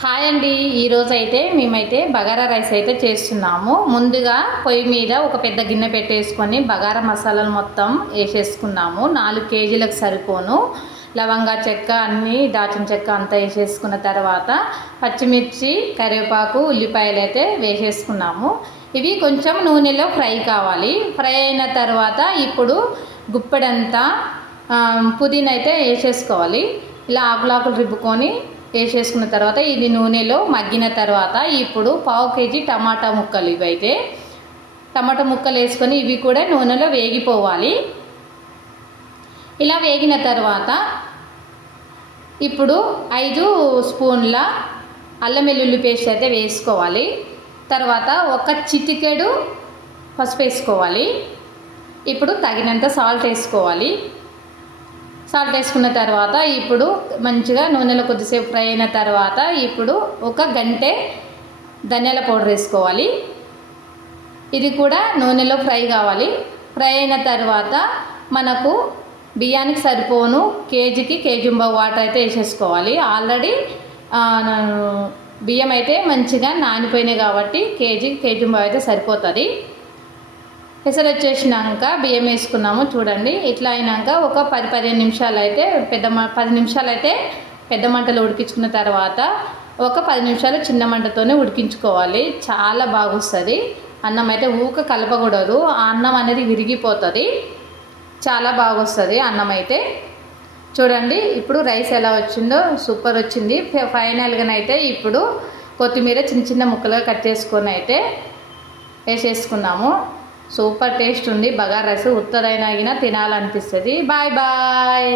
Hi అండి, ఈరోజు అయితే మేమైతే బగారా రైస్ అయితే చేస్తున్నాము. ముందుగా పొయ్యి మీద ఒక పెద్ద గిన్నె పెట్టేసుకొని బగారా మసాలాలు మొత్తం వేసేసుకున్నాము. 4 కేజీలకు సరిపోను లవంగా చెక్క అన్నీ దాచిన చెక్క అంతా వేసేసుకున్న తర్వాత పచ్చిమిర్చి, కరివేపాకు, ఉల్లిపాయలు అయితే వేసేసుకున్నాము. ఇవి కొంచెం నూనెలో ఫ్రై కావాలి. ఫ్రై అయిన తర్వాత ఇప్పుడు గుప్పెడంతా పుదీనా అయితే వేసేసుకోవాలి. ఇలా ఆకులాకులు రిబ్బుకొని వేసేసుకున్న తర్వాత ఇది నూనెలో మగ్గిన తర్వాత ఇప్పుడు 1/2 కేజీ టమాటా ముక్కలు, ఇవైతే టమాటా ముక్కలు వేసుకొని ఇవి కూడా నూనెలో వేగిపోవాలి. ఇలా వేగిన తర్వాత ఇప్పుడు 5 స్పూన్ల అల్లం వెల్లుల్లి పేస్ట్ అయితే వేసుకోవాలి. తర్వాత ఒక చిటికెడు పసుపు వేసుకోవాలి. ఇప్పుడు తగినంత సాల్ట్ వేసుకోవాలి. సాల్ట్ వేసుకున్న తర్వాత ఇప్పుడు మంచిగా నూనెలో కొద్దిసేపు ఫ్రై అయిన తర్వాత ఇప్పుడు ఒక గంటె ధనియాల పౌడర్ వేసుకోవాలి. ఇది కూడా నూనెలో ఫ్రై కావాలి. ఫ్రై అయిన తర్వాత మనకు బియ్యానికి సరిపోను కేజీకి కేజీంబావు వాటర్ అయితే వేసేసుకోవాలి. ఆల్రెడీ బియ్యం అయితే మంచిగా నానిపోయినాయి కాబట్టి కేజీంబావు అయితే సరిపోతుంది. పెసరు వచ్చేసినాక బియ్యం వేసుకున్నాము. చూడండి, ఇట్లా అయినాక ఒక 10-15 నిమిషాలు అయితే 10 నిమిషాలు అయితే పెద్ద మంటలో ఉడికించుకున్న తర్వాత ఒక 10 నిమిషాలు చిన్న మంటతోనే ఉడికించుకోవాలి. చాలా బాగొస్తుంది. అన్నం అయితే ఊక కలపకూడదు, ఆ అన్నం అనేది విరిగిపోతుంది. చాలా బాగొస్తుంది అన్నం అయితే. చూడండి ఇప్పుడు రైస్ ఎలా వచ్చిందో, సూపర్ వచ్చింది. ఫైనల్గానైతే ఇప్పుడు కొత్తిమీర చిన్న చిన్న ముక్కలుగా కట్ చేసుకొని అయితే వేసేసుకున్నాము. సూపర్ టేస్ట్ ఉంది బగారా రైస్. ఉత్తరైనా తినాలనిపిస్తుంది. Bye bye.